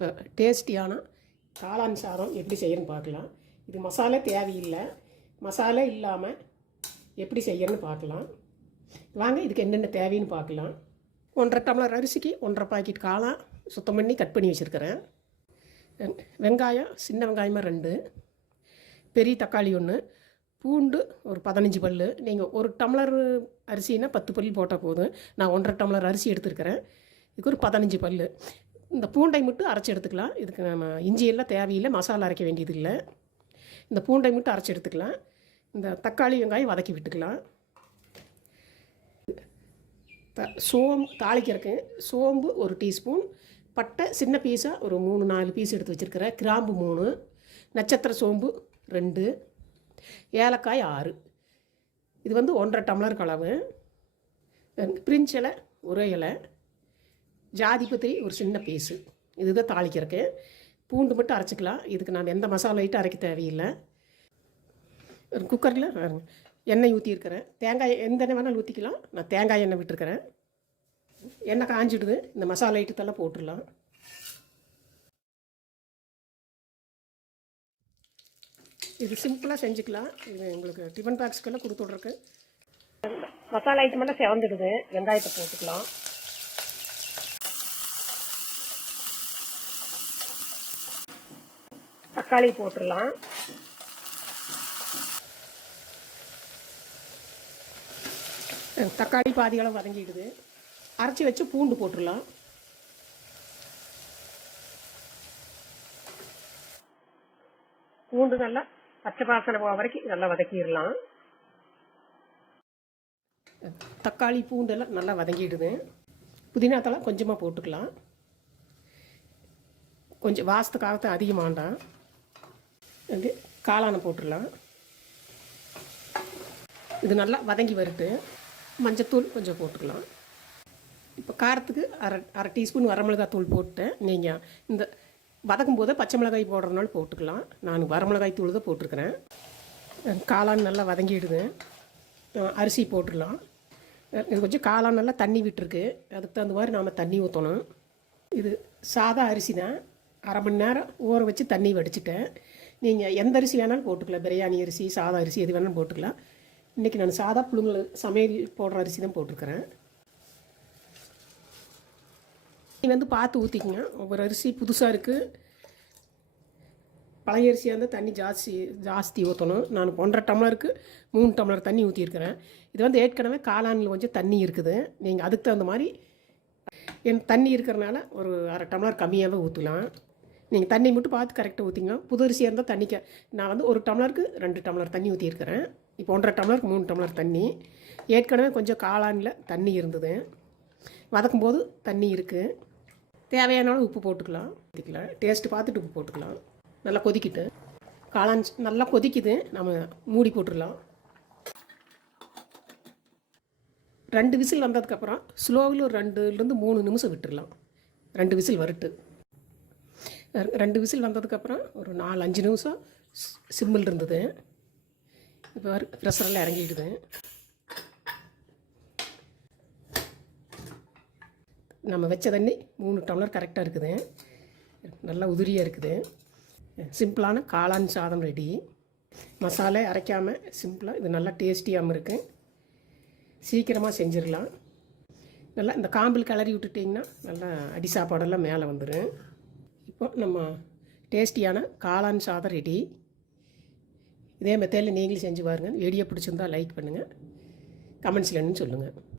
இப்போ டேஸ்டியான காளான் சாதம் எப்படி செய்யணும்னு பார்க்கலாம். இது மசாலா தேவையில்லை. மசாலா இல்லாமல் எப்படி செய்யணும்னு பார்க்கலாம். வாங்க இதுக்கு என்னென்ன தேவைன்னு பார்க்கலாம். 1.5 டம்ளர் அரிசிக்கு 1.5 பாக்கெட் காளான் சுத்தம் பண்ணி கட் பண்ணி வச்சுருக்கிறேன். வெங்காயம் சின்ன வெங்காயமாக 2, பெரிய தக்காளி 1, பூண்டு ஒரு 15 பல். நீங்கள் 1 டம்ளர் அரிசினா 10 பல் போட்டால் போதும். நான் 1.5 டம்ளர் அரிசி எடுத்துருக்கிறேன். இதுக்கு ஒரு 15 பல். இந்த பூண்டை மட்டும் அரைச்சி எடுத்துக்கலாம். இதுக்கு நம்ம இஞ்சியெல்லாம் தேவையில்லை, மசாலா அரைக்க வேண்டியது இல்லை. இந்த பூண்டை மட்டும் அரைச்சி எடுத்துக்கலாம். இந்த தக்காளி வெங்காயம் வதக்கி விட்டுக்கலாம். தாளிக்கிறதுக்கு சோம்பு 1 டீஸ்பூன், பட்டை சின்ன பீஸாக ஒரு 3-4 பீஸ் எடுத்து வச்சுருக்கிறேன், கிராம்பு 3, நட்சத்திர சோம்பு 2, ஏலக்காய் 6. இது வந்து 1.5 டம்ளர் அளவு. பிரிஞ்ச் இலை 1 இலை, ஜாதிபத்திரி ஒரு சின்ன பீஸு. இதுதான் தாளிக்கிறதுக்கு. பூண்டு மட்டும் அரைச்சிக்கலாம். இதுக்கு நான் எந்த மசாலா ஐட்டம் அரைக்க தேவையில்லை. குக்கரில் எண்ணெய் ஊற்றிருக்கிறேன். தேங்காய் எந்த எண்ணெய் வேணாலும் ஊற்றிக்கலாம். நான் தேங்காய் எண்ணெய் விட்டுருக்கிறேன். எண்ணெய் காஞ்சிடுது. இந்த மசாலா ஐட்டத்தெல்லாம் போட்டுடலாம். இது சிம்பிளாக செஞ்சுக்கலாம். இது உங்களுக்கு டிஃபன் பாக்ஸுக்கெல்லாம் கொடுத்து விட்றக்கு. மசாலா ஐட்டமெல்லாம் செவந்துடுது. வெங்காயத்தை போட்டுக்கலாம். தக்காளி போட்டுடலாம். தக்காளி பாதிகளை வதங்கிடுது. அரைச்சி வச்சு பூண்டு போட்டுடலாம். பூண்டு நல்லா பச்சை வாசனை போக வரைக்கும் நல்லா வதக்கிடலாம். தக்காளி பூண்டெல்லாம் நல்லா வதங்கிடுது. புதினா தழை கொஞ்சமாக போட்டுக்கலாம். கொஞ்சம் வாசத்துக்காகத்தான் அதிகமாண்டாம். வந்து காளானை போட்டுடலாம். இது நல்லா வதங்கி வருது. மஞ்சத்தூள் கொஞ்சம் போட்டுக்கலாம். இப்போ காரத்துக்கு அரை டீஸ்பூன் வரமிளகாய் தூள் போட்டேன். நீங்கள் இந்த வதக்கும் போது பச்சை மிளகாய் போடுறதுனால போட்டுக்கலாம். நான் வரமிளகாய் தூள் தான் போட்டிருக்கிறேன். காளான் நல்லா வதங்கிடுது. அரிசி போட்டுடலாம். இது கொஞ்சம் காளான் நல்லா தண்ணி விட்டுருக்கு. அதுக்கு தகுந்த மாதிரி நாம் தண்ணி ஊற்றணும். இது சாதா அரிசி தான். அரை மணி நேரம் ஊற வச்சு தண்ணி வடிச்சிட்டேன். நீங்கள் எந்த அரிசி வேணாலும் போட்டுக்கலாம். பிரியாணி அரிசி, சாதா அரிசி எது வேணாலும் போட்டுக்கலாம். இன்றைக்கி நான் சாதா புழுங்கல் சமையல் போடுற அரிசி தான் போட்டிருக்கிறேன். நீங்கள் வந்து பார்த்து ஊற்றிக்கங்க. ஒவ்வொரு அரிசி புதுசாக இருக்குது. பழைய அரிசியாக இருந்தால் தண்ணி ஜாஸ்தி ஊற்றணும். நான் 1.5 டம்ளருக்கு 3 டம்ளர் தண்ணி ஊற்றிருக்கிறேன். இது வந்து ஏற்கனவே காளானில் கொஞ்சம் தண்ணி இருக்குது. நீங்கள் அதுக்கு தகுந்த மாதிரி தண்ணி இருக்கிறனால ஒரு அரை டம்ளர் கம்மியாகவே ஊற்றலாம். நீங்கள் தண்ணி மட்டும் பார்த்து கரெக்டாக ஊற்றிங்க. புது அரிசியாக இருந்தால் தண்ணிக்க நான் வந்து 1 டம்ளருக்கு 2 டம்ளர் தண்ணி ஊற்றிருக்கிறேன். இப்போ 1.5 டம்ளருக்கு 3 டம்ளர் தண்ணி. ஏற்கனவே கொஞ்சம் காளானில் தண்ணி இருந்தது. வதக்கும் போது தண்ணி இருக்குது. தேவையானாலும் உப்பு போட்டுக்கலாம். டேஸ்ட்டு பார்த்துட்டு உப்பு போட்டுக்கலாம். நல்லா கொதிக்கிட்டு காளான் நல்லா கொதிக்குது. நம்ம மூடி போட்டுடலாம். 2 விசில் வந்ததுக்கப்புறம் ஸ்லோவில் ஒரு 2லேருந்து 3 நிமிஷம் விட்டுடலாம். 2 விசில் வரட்டு. 2 விசில் வந்ததுக்கப்புறம் ஒரு 4-5 நிமிஷம் சிம்மில் இருந்தது. இப்போ ப்ரெஷரெல்லாம் இறங்கிடுது. நம்ம வச்ச தண்ணி 3 டம்ளர் கரெக்டாக இருக்குது. நல்லா உதிரியாக இருக்குது. சிம்பிளான காளான் சாதம் ரெடி. மசாலா அரைக்காமல் சிம்பிளாக இது நல்லா டேஸ்டியாகவும் இருக்குது. சீக்கிரமாக செஞ்சிடலாம். நல்லா இந்த காம்பில் கிளறி விட்டுட்டிங்கன்னா நல்லா அடி சாப்பாடெல்லாம் மேலே வந்துடும். இப்போ நம்ம டேஸ்டியான காளான் சாதம் ரெடி. இதே மெத்தடில் நீங்களும் செஞ்சு பாருங்கள். வீடியோ பிடிச்சிருந்தால் லைக் பண்ணுங்கள், கமெண்ட்ஸில் என்னன்னு சொல்லுங்கள்.